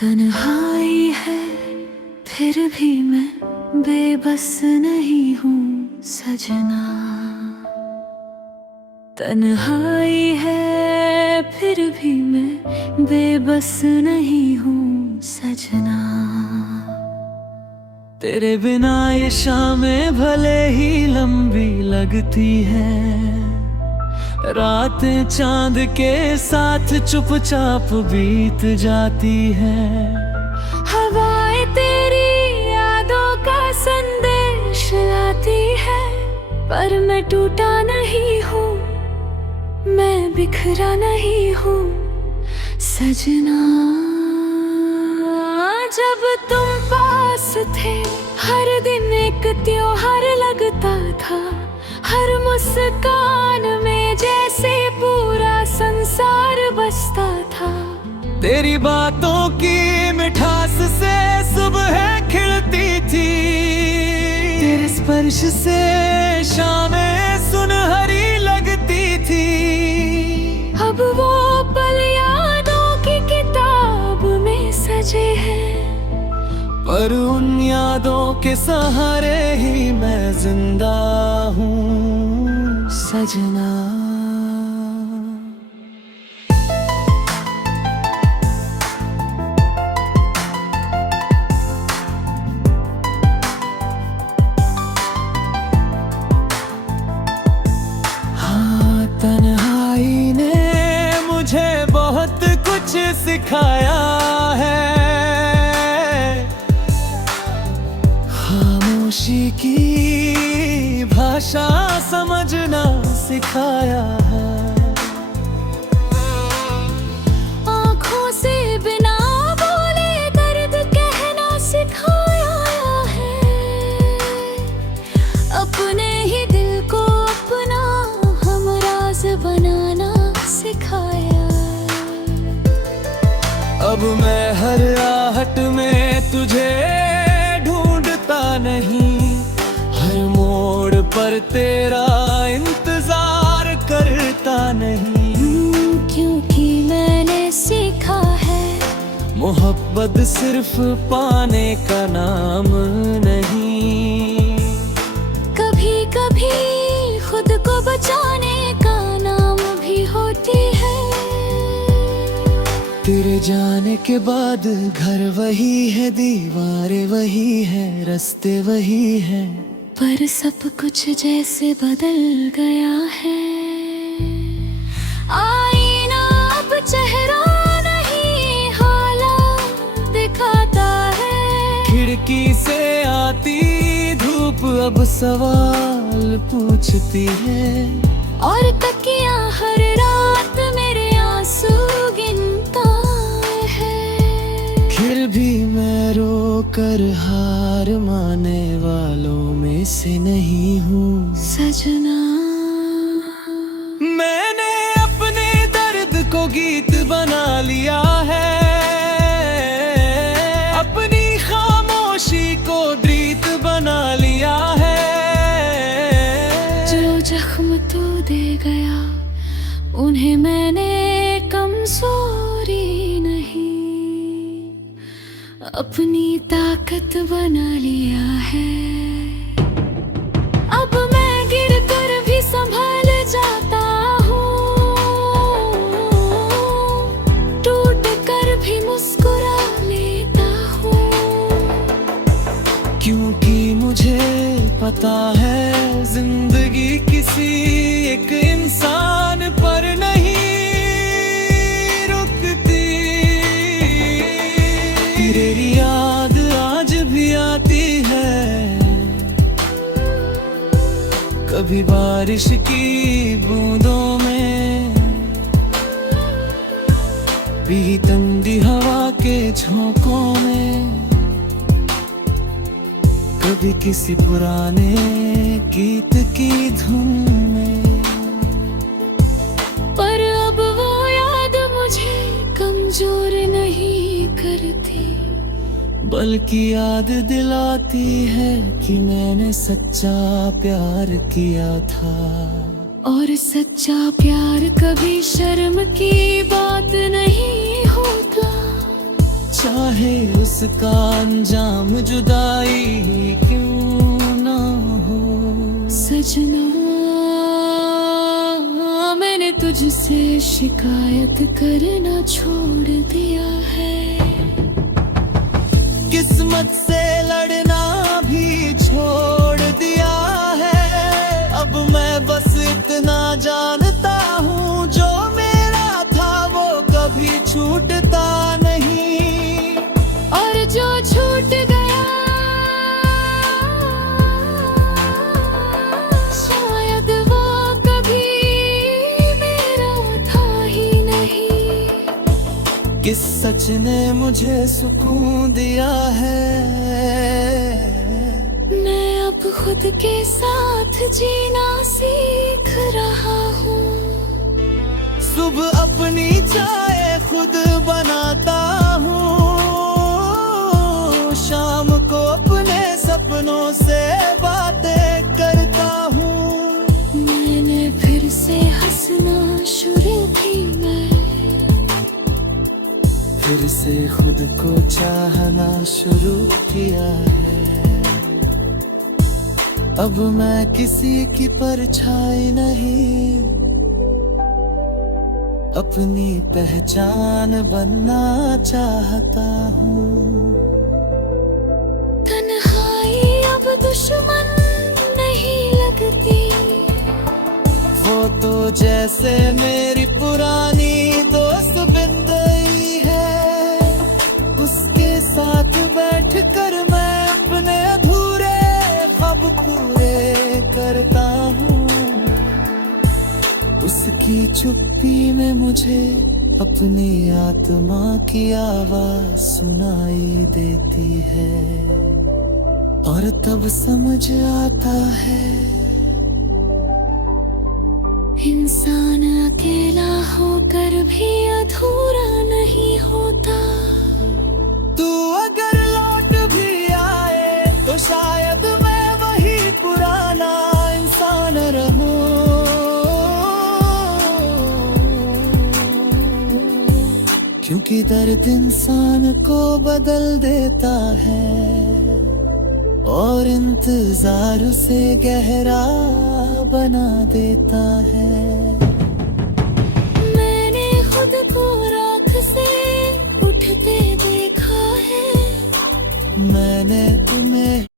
तन्हाई है फिर भी मैं बेबस नहीं हूँ सजना। तन्हाई है फिर भी मैं बेबस नहीं हूँ सजना। तेरे बिना ये शामें भले ही लंबी लगती है, रातें चांद के साथ चुपचाप बीत जाती है। हवाएं तेरी यादों का संदेश लाती है, पर मैं टूटा नहीं हूँ, मैं बिखरा नहीं हूँ सजना। जब तुम पास थे हर दिन एक त्योहार लगता था, हर मुस्कान में जैसे पूरा संसार बसता था। तेरी बातों की मिठास से सुबह खिलती थी, तेरे स्पर्श से शामें सुनहरी लगती थी। अब वो पल यादों की किताब में सजे हैं, पर उन यादों के सहारे ही मैं जिंदा हूँ सजना। हाँ, तन्हाई ने मुझे बहुत कुछ सिखाया है, खामोशी की भाषा समझना सिखाया है। आँखों से बिना बोले दर्द कहना सिखाया है, अपने ही दिल को अपना हमराज बनाना सिखाया। अब मैं हर आहट में तुझे नहीं, हर मोड़ पर तेरा इंतजार करता नहीं। क्योंकि मैंने सीखा है मोहब्बत सिर्फ पाने का नाम नहीं, कभी कभी खुद को बचाने का नाम भी होती है। तेरे जाने के बाद घर वही है, दीवारें वही है, रास्ते वही है, पर सब कुछ जैसे बदल गया है। आईना अब चेहरा नहीं हालात दिखाता है, खिड़की से आती धूप अब सवाल पूछती है, और तकिया हर रात मेरे आंसू गिनता है। फिर भी मैं रोकर हार माने वालों में से नहीं हूँ सजना। मैंने अपने दर्द को गीत बना लिया है, अपनी खामोशी को रीत बना लिया है। जो जख्म तू दे गया उन्हें मैंने कमजोरी नहीं, अपनी ताकत बना लिया है। अब मैं गिर कर भी संभल जाता हूँ, टूट कर भी मुस्कुरा लेता हूँ, क्योंकि मुझे पता है जिंदगी किसी एक इंसान पर नहीं रुकती। तेरी याद आज भी आती है, कभी बारिश की बूंदों में, भी ठंडी हवा के झोंकों में, कभी किसी पुराने गीत की धुन में। पर अब वो याद मुझे कमजोर नहीं करती, बल्कि याद दिलाती है कि मैंने सच्चा प्यार किया था। और सच्चा प्यार कभी शर्म की बात नहीं होता, चाहे उसका अंजाम जुदाई क्यों ना हो। सजना मैंने तुझसे शिकायत करना छोड़ दिया है, किस्मत से लड़ना भी छोड़ दिया है। अब मैं बस इतना जानता हूँ, जो मेरा था वो कभी छूटता नहीं, और जो छूट गया शायद वो कभी मेरा था ही नहीं। किस सच ने मुझे सुकून दिया है, मैं अब खुद के साथ जीना सीख रहा हूँ। सुबह अपनी चाय खुद बनाता हूँ, शाम को अपने सपनों से बातें करता हूँ। मैंने फिर से हंसना शुरू की, मैं फिर से खुद को चाहना शुरू किया है। अब मैं किसी की परछाई नहीं, अपनी पहचान बनना चाहता हूँ। तन्हाई अब दुश्मन नहीं लगती, वो तो जैसे मेरी पुरानी दोस्त बन गई है। उसके साथ बैठकर मैं अपने अधूरे ख्वाब पूरे करता हूँ। उसकी चुप्पी में मुझे अपनी आत्मा की आवाज सुनाई देती है, और तब समझ आता है इंसान अकेला होकर भी अधूरा नहीं होता। तू अगर लौट भी आए तो शायद मैं वही पुराना इंसान रहूं, क्योंकि दर्द इंसान को बदल देता है, और इंतजार उसे गहरा बना देता है। मैंने खुद को राख से उठते देखा है, मैंने तुम्हें